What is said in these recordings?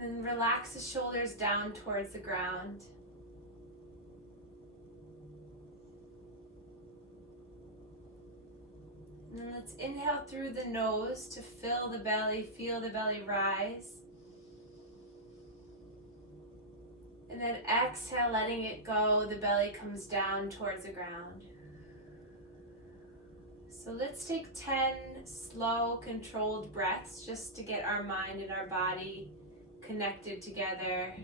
And then relax the shoulders down towards the ground. And then let's inhale through the nose to fill the belly, feel the belly rise. And then exhale, letting it go, the belly comes down towards the ground. So let's take 10 slow, controlled breaths just to get our mind and our body connected together.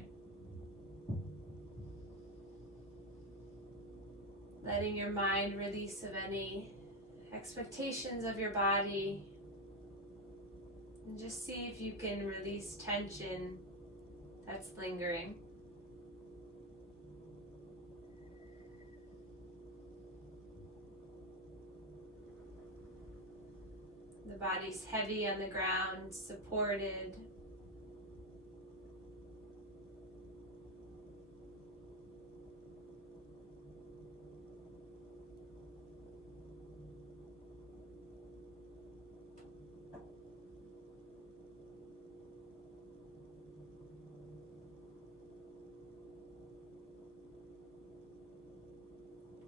Letting your mind release of any expectations of your body. And just see if you can release tension that's lingering. The body's heavy on the ground, supported.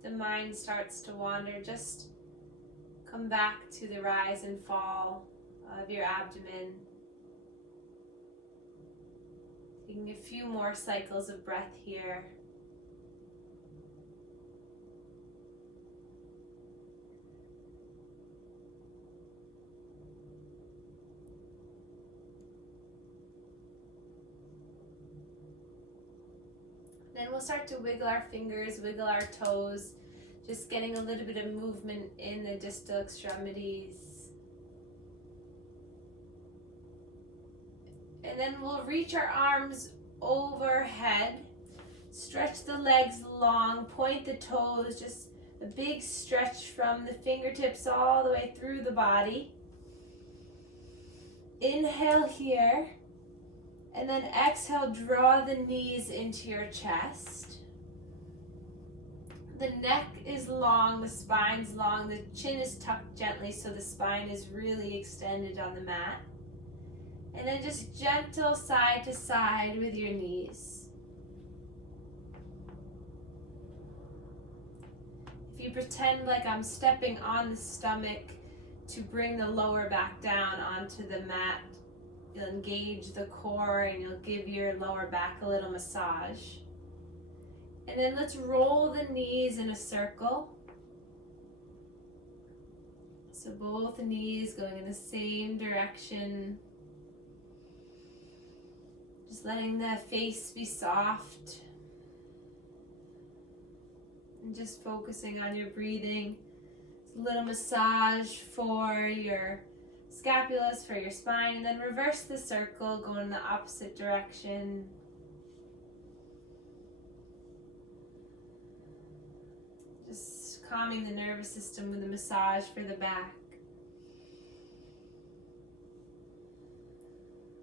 The mind starts to wander, just come back to the rise and fall of your abdomen. Taking a few more cycles of breath here. Then we'll start to wiggle our fingers, wiggle our toes, just getting a little bit of movement in the distal extremities. And then we'll reach our arms overhead, stretch the legs long, point the toes, just a big stretch from the fingertips all the way through the body. Inhale here, and then exhale, draw the knees into your chest. The neck is long, the spine's long, the chin is tucked gently so the spine is really extended on the mat. And then just gentle side to side with your knees. If you pretend like I'm stepping on the stomach to bring the lower back down onto the mat, you'll engage the core and you'll give your lower back a little massage. And then let's roll the knees in a circle. So both knees going in the same direction. Just letting the face be soft. And just focusing on your breathing. A little massage for your scapulas, for your spine. And then reverse the circle, go in the opposite direction. Just calming the nervous system with a massage for the back.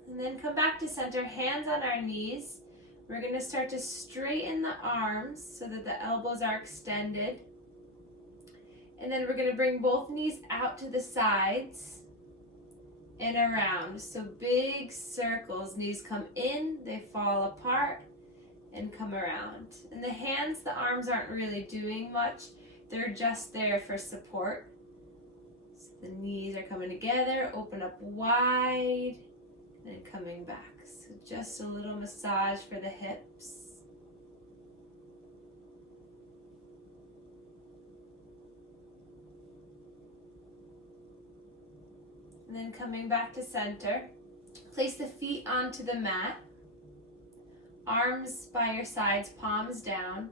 And then come back to center, hands on our knees. We're going to start to straighten the arms so that the elbows are extended. And then we're going to bring both knees out to the sides and around. So big circles, knees come in, they fall apart, and come around. And the hands, the arms aren't really doing much. They're just there for support. So the knees are coming together, open up wide, and then coming back. So just a little massage for the hips. And then coming back to center. Place the feet onto the mat. Arms by your sides, palms down.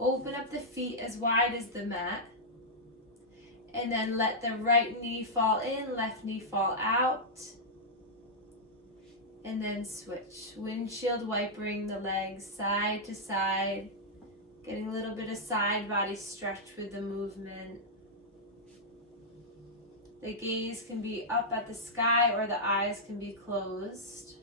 Open up the feet as wide as the mat. And then let the right knee fall in, left knee fall out. And then switch. Windshield wipering the legs side to side. Getting a little bit of side body stretch with the movement. The gaze can be up at the sky or the eyes can be closed.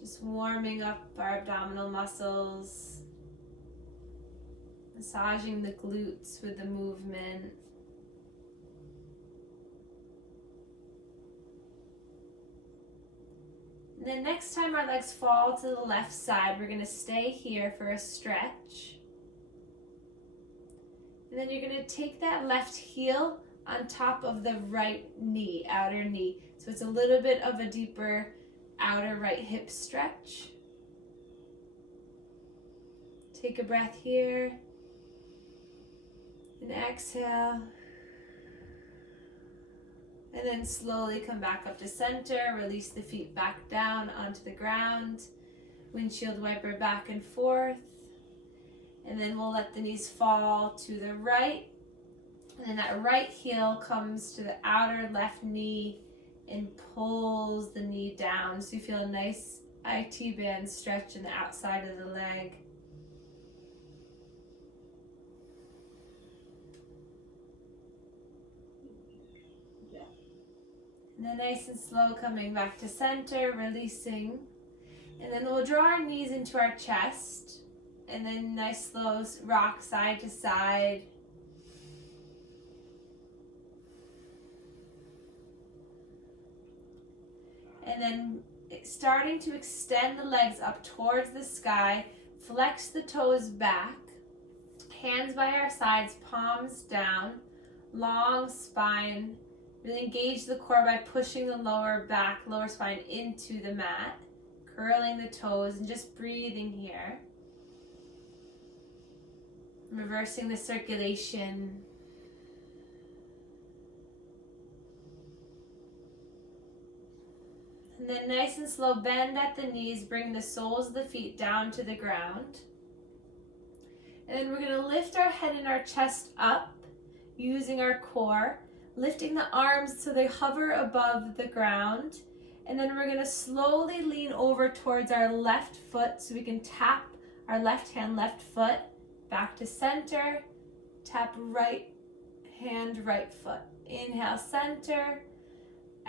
Just warming up our abdominal muscles, massaging the glutes with the movement. And then next time our legs fall to the left side, we're going to stay here for a stretch. And then you're going to take that left heel on top of the right knee, outer knee. So it's a little bit of a deeper outer right hip stretch. Take a breath here. And exhale. And then slowly come back up to center. Release the feet back down onto the ground. Windshield wiper back and forth. And then we'll let the knees fall to the right. And then that right heel comes to the outer left knee and pulls the knee down. So you feel a nice IT band stretch in the outside of the leg. And then nice and slow coming back to center, releasing. And then we'll draw our knees into our chest. And then nice slow rock side to side. And then starting to extend the legs up towards the sky. Flex the toes back. Hands by our sides, palms down. Long spine. Really engage the core by pushing the lower back, lower spine into the mat. Curling the toes and just breathing here. Reversing the circulation. And then nice and slow, bend at the knees, bring the soles of the feet down to the ground. And then we're going to lift our head and our chest up using our core, lifting the arms so they hover above the ground. And then we're going to slowly lean over towards our left foot so we can tap our left hand, left foot, back to center. Tap right hand, right foot. Inhale, center.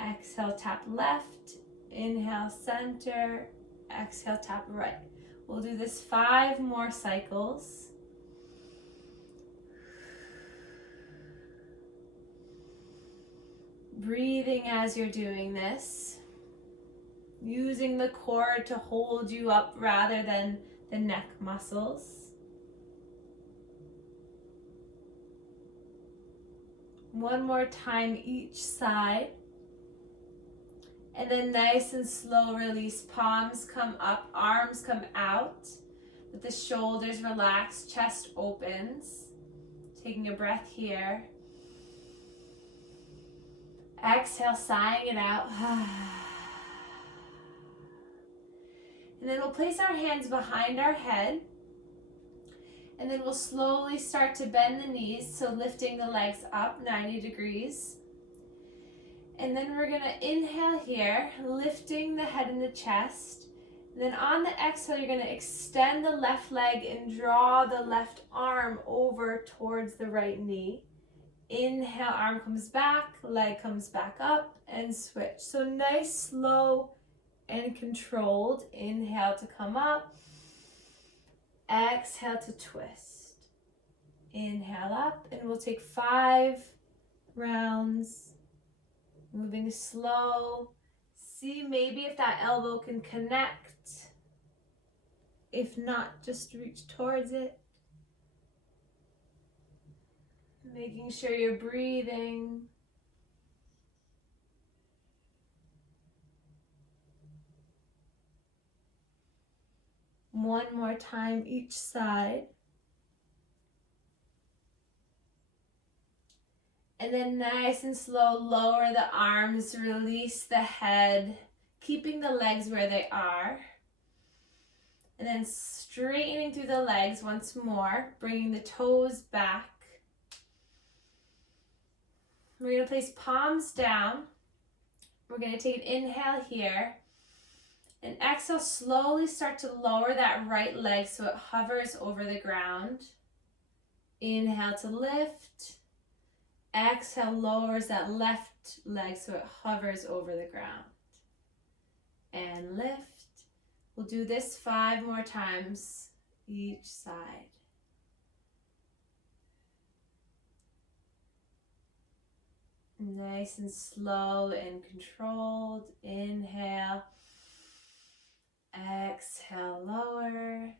Exhale, tap left. Inhale, center. Exhale, tap right. We'll do this 5 more cycles. Breathing as you're doing this. Using the core to hold you up rather than the neck muscles. One more time each side. And then nice and slow release. Palms come up, arms come out. Let the shoulders relax, chest opens. Taking a breath here. Exhale, sighing it out. And then we'll place our hands behind our head. And then we'll slowly start to bend the knees, so lifting the legs up 90 degrees. And then we're going to inhale here, lifting the head and the chest. And then on the exhale, you're going to extend the left leg and draw the left arm over towards the right knee. Inhale, arm comes back, leg comes back up, and switch. So nice, slow, and controlled. Inhale to come up. Exhale to twist. Inhale up, and we'll take 5 rounds. Moving slow. See maybe if that elbow can connect. If not, just reach towards it. Making sure you're breathing. One more time each side. And then nice and slow, lower the arms, release the head, keeping the legs where they are. And then straightening through the legs once more, bringing the toes back. We're going to place palms down. We're going to take an inhale here. And exhale, slowly start to lower that right leg so it hovers over the ground. Inhale to lift. Exhale, lowers that left leg so it hovers over the ground. And lift. We'll do this 5 more times each side. Nice and slow and controlled. Inhale. Exhale, lower.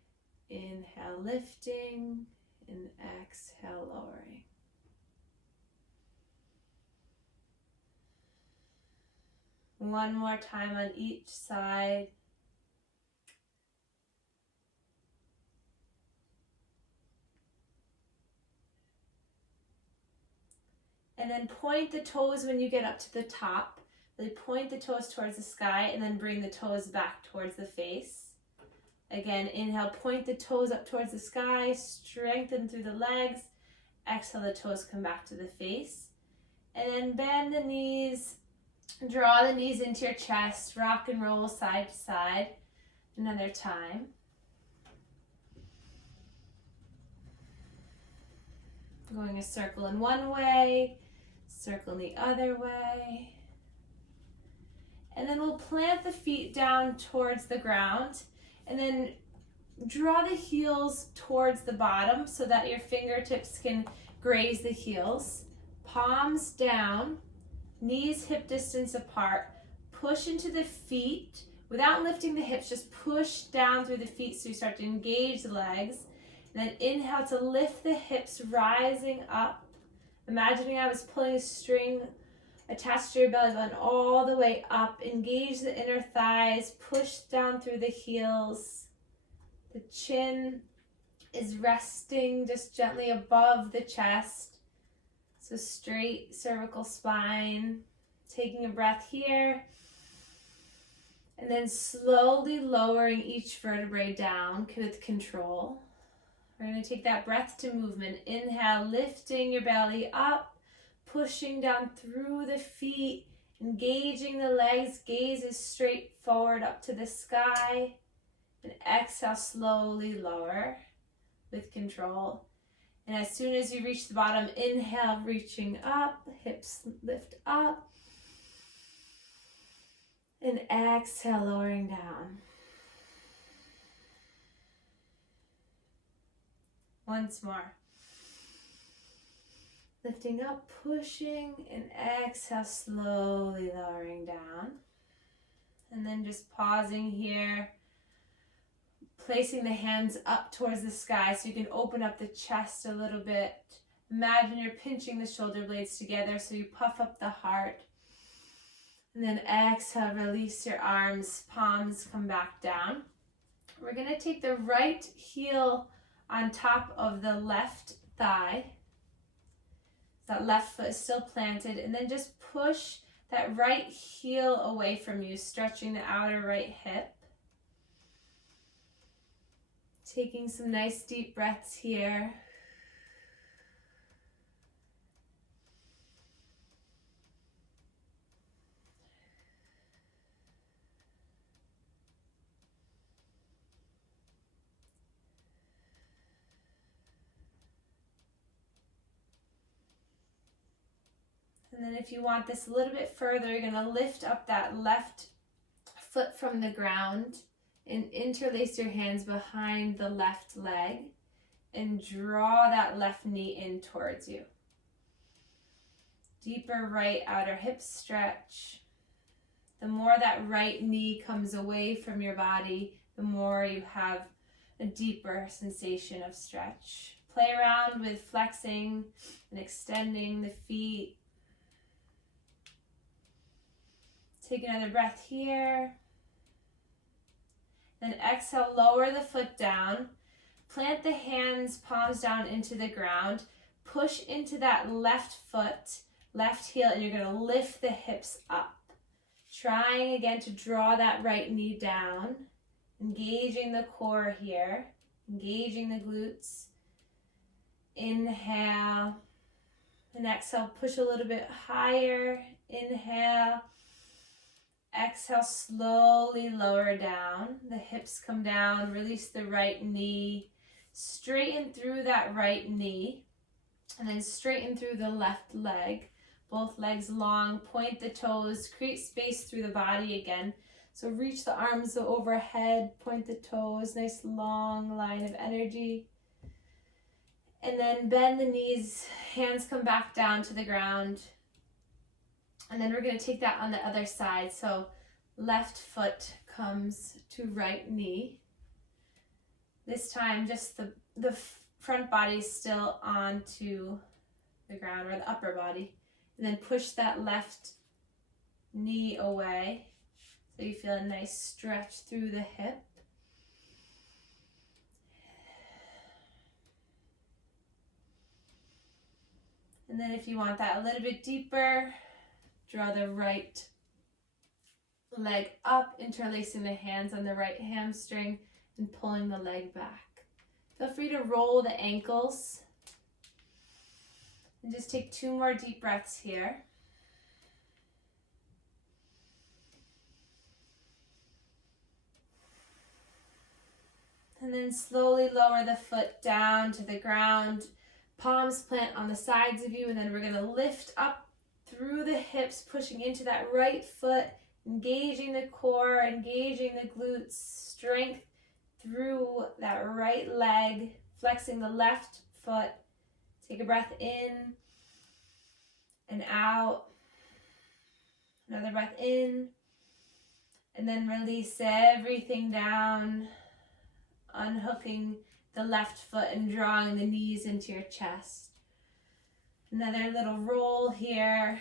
Inhale, lifting. And exhale, lowering. One more time on each side. And then point the toes when you get up to the top. Really point the toes towards the sky and then bring the toes back towards the face. Again, inhale, point the toes up towards the sky, strengthen through the legs. Exhale, the toes come back to the face. And then bend the knees, draw the knees into your chest, rock and roll side to side. Another time. Going a circle in one way, circle in the other way. And then we'll plant the feet down towards the ground and then draw the heels towards the bottom so that your fingertips can graze the heels. Palms down, knees hip distance apart. Push into the feet without lifting the hips, just push down through the feet so you start to engage the legs. And then inhale to lift the hips, rising up. Imagining I was pulling a string attached to your belly button all the way up. Engage the inner thighs, push down through the heels. The chin is resting just gently above the chest. So straight cervical spine. Taking a breath here. And then slowly lowering each vertebrae down with control. We're going to take that breath to movement. Inhale, lifting your belly up. Pushing down through the feet, engaging the legs, gaze is straight forward up to the sky. And exhale, slowly lower with control. And as soon as you reach the bottom, inhale, reaching up, hips lift up. And exhale, lowering down. Once more. Lifting up, pushing, and exhale, slowly lowering down. And then just pausing here, placing the hands up towards the sky so you can open up the chest a little bit. Imagine you're pinching the shoulder blades together so you puff up the heart. And then exhale, release your arms, palms come back down. We're going to take the right heel on top of the left thigh. That left foot is still planted, and then just push that right heel away from you, stretching the outer right hip. Taking some nice deep breaths here. And then if you want this a little bit further, you're going to lift up that left foot from the ground and interlace your hands behind the left leg and draw that left knee in towards you. Deeper right outer hip stretch. The more that right knee comes away from your body, the more you have a deeper sensation of stretch. Play around with flexing and extending the feet. Take another breath here. Then exhale, lower the foot down. Plant the hands, palms down into the ground. Push into that left foot, left heel, and you're going to lift the hips up. Trying again to draw that right knee down. Engaging the core here. Engaging the glutes. Inhale. And exhale, push a little bit higher. Inhale. Exhale, slowly lower down. The hips come down. Release the right knee. Straighten through that right knee. And then straighten through the left leg. Both legs long. Point the toes. Create space through the body again. So reach the arms overhead. Point the toes. Nice long line of energy. And then bend the knees. Hands come back down to the ground. And then we're going to take that on the other side. So left foot comes to right knee. This time just the front body is still onto the ground, or the upper body. And then push that left knee away so you feel a nice stretch through the hip. And then if you want that a little bit deeper, draw the right leg up, interlacing the hands on the right hamstring and pulling the leg back. Feel free to roll the ankles. And just take 2 more deep breaths here. And then slowly lower the foot down to the ground. Palms plant on the sides of you, and then we're going to lift up through the hips, pushing into that right foot, engaging the core, engaging the glutes, strength through that right leg, flexing the left foot. Take a breath in and out. Another breath in, and then release everything down, unhooking the left foot and drawing the knees into your chest. Another little roll here.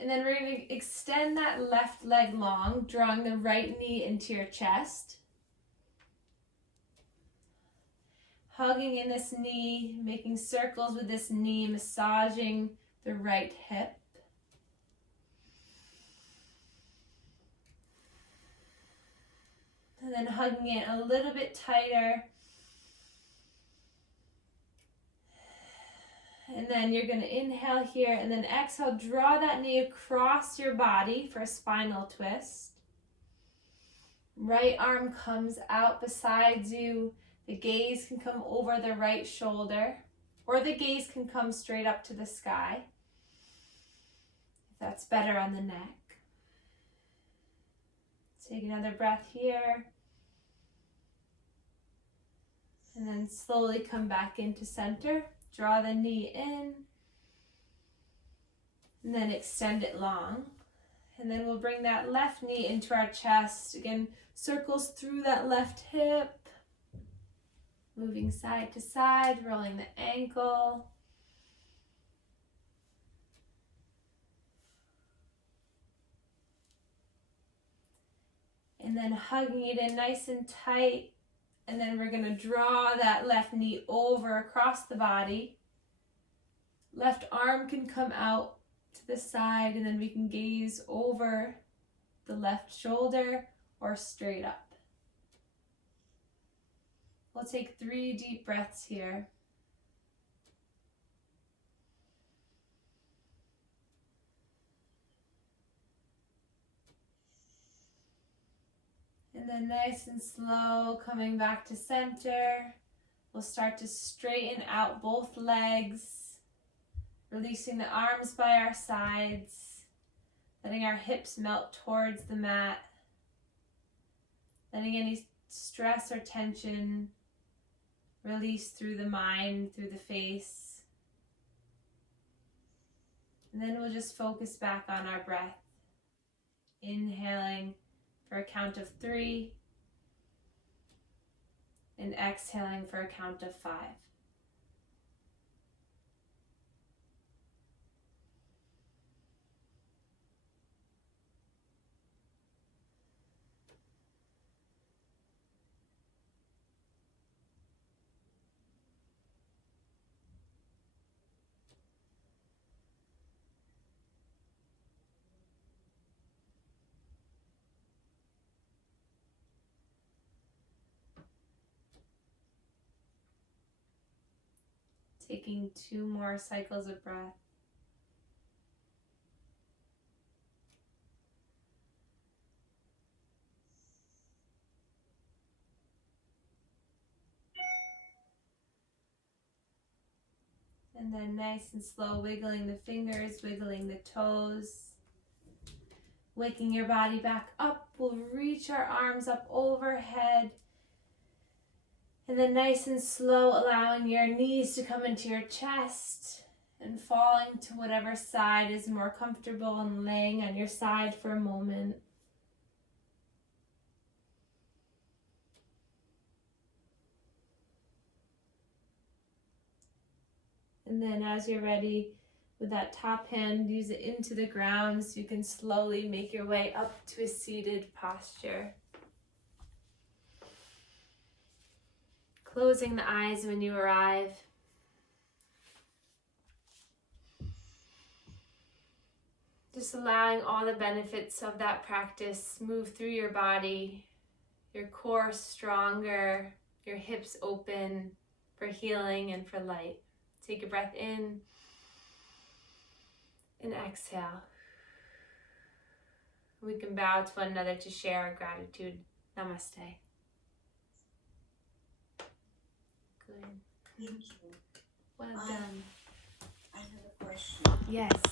And then we're going to extend that left leg long, drawing the right knee into your chest. Hugging in this knee, making circles with this knee, massaging the right hip. And then hugging it a little bit tighter. And then you're going to inhale here and then exhale. Draw that knee across your body for a spinal twist. Right arm comes out beside you. The gaze can come over the right shoulder, or the gaze can come straight up to the sky, if that's better on the neck. Take another breath here. And then slowly come back into center. Draw the knee in. And then extend it long. And then we'll bring that left knee into our chest. Again, circles through that left hip. Moving side to side, rolling the ankle. And then hugging it in nice and tight. And then we're going to draw that left knee over across the body. Left arm can come out to the side, and then we can gaze over the left shoulder or straight up. We'll take 3 deep breaths here. And then nice and slow, coming back to center. We'll start to straighten out both legs, releasing the arms by our sides, letting our hips melt towards the mat, letting any stress or tension release through the mind, through the face. And then we'll just focus back on our breath. Inhaling for a count of 3 and exhaling for a count of 5. Taking 2 more cycles of breath. And then nice and slow, wiggling the fingers, wiggling the toes. Waking your body back up. We'll reach our arms up overhead. And then nice and slow, allowing your knees to come into your chest. and falling to whatever side is more comfortable and laying on your side for a moment. And then as you're ready, with that top hand, use it into the ground so you can slowly make your way up to a seated posture. Closing the eyes when you arrive. Just allowing all the benefits of that practice move through your body, your core stronger, your hips open for healing and for light. Take a breath in and exhale. We can bow to one another to share our gratitude. Namaste. Good. Thank you. Well done. I have a question. Yes.